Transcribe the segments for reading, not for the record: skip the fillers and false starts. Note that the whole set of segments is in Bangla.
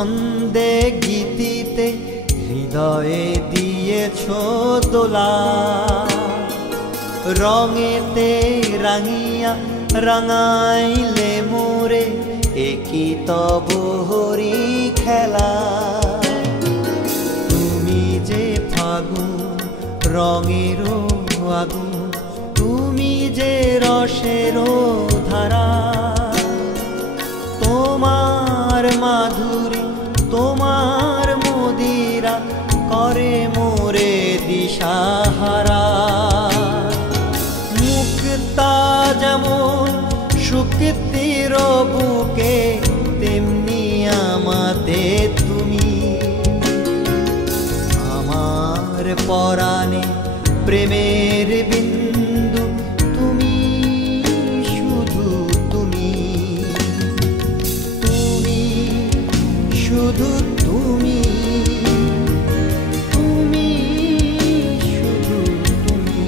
ছন্দে গীতিতে হৃদয়ে দিয়েছ দোলা, রঙেতে রাঙিয়া রাঙাইলে মোরে একই তব হরি খেলা। তুমি যে ফাগুন রঙের আগুন, তুমি যে রসের ধারা, তোমার মাধুরী তোমার মদিরা করে মোরে দিশাহারা। মুক্তা যেমন শুক্তির বুকে, তেমনি আমাতে তুমি। আমার পরাণে প্রেমের বিন্দু তুমি, শুধু তুমি, তুমি শুধু তুমি, তুমি শুধু তুমি।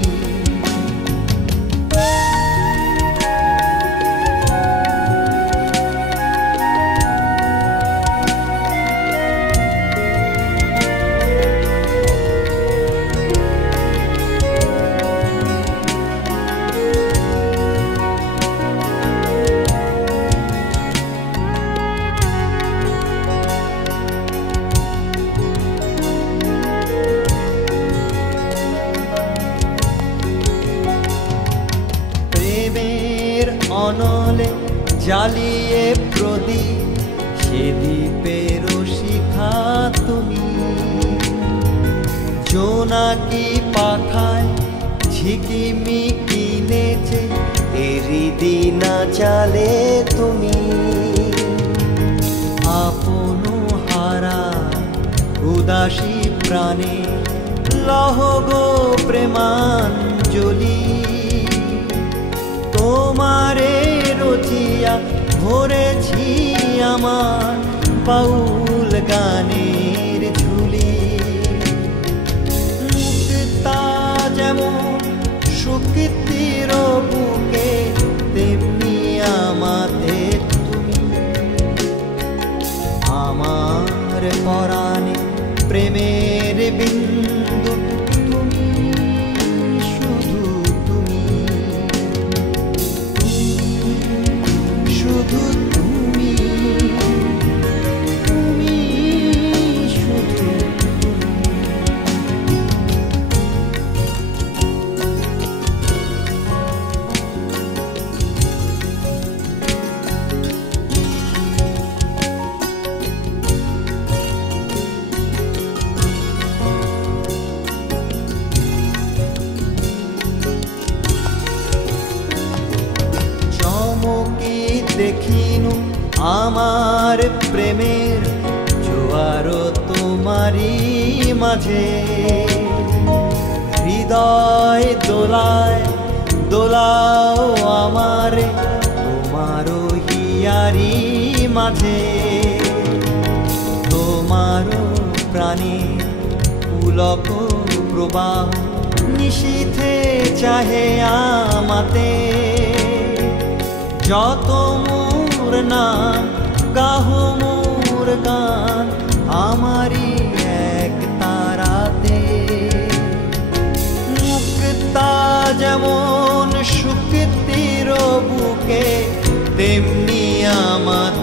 অনলে জ্বালিয়ে প্রদীপ, সে দ্বীপের শিখা তুমি। জোনাকি পাখায় ঝিকিমিকি নেচে এরিদি না চালে তুমি। আপন হারা উদাসী প্রাণে লহ গো প্রেমাঞ্জলি। তোমারে রচিয়া ভরেছি আমার বাউল গানের ঝুলি। মুক্তা যেমন শুক্তির বুকে, তেমনি আমাতে তুমি। আমার পরাণে প্রেমের বিন্দু তুমি, শুধু তুমি, শুধু তুমি, তুমি শুধু দেখিনু আমার প্রেমের জোয়ার তোমারি মাঝে। হৃদয় দোলায় দোলাও আমারে তোমার হিয়ারি মাঝে। তোমার প্রাণে পুলক প্রবাহ নিশীথে চাহে আমাতে। যত মোর নাম গাহ মোর গান, আমারি এক তারাতে। মুক্তা যেমন শুক্তির বুকে, তেমনি আমার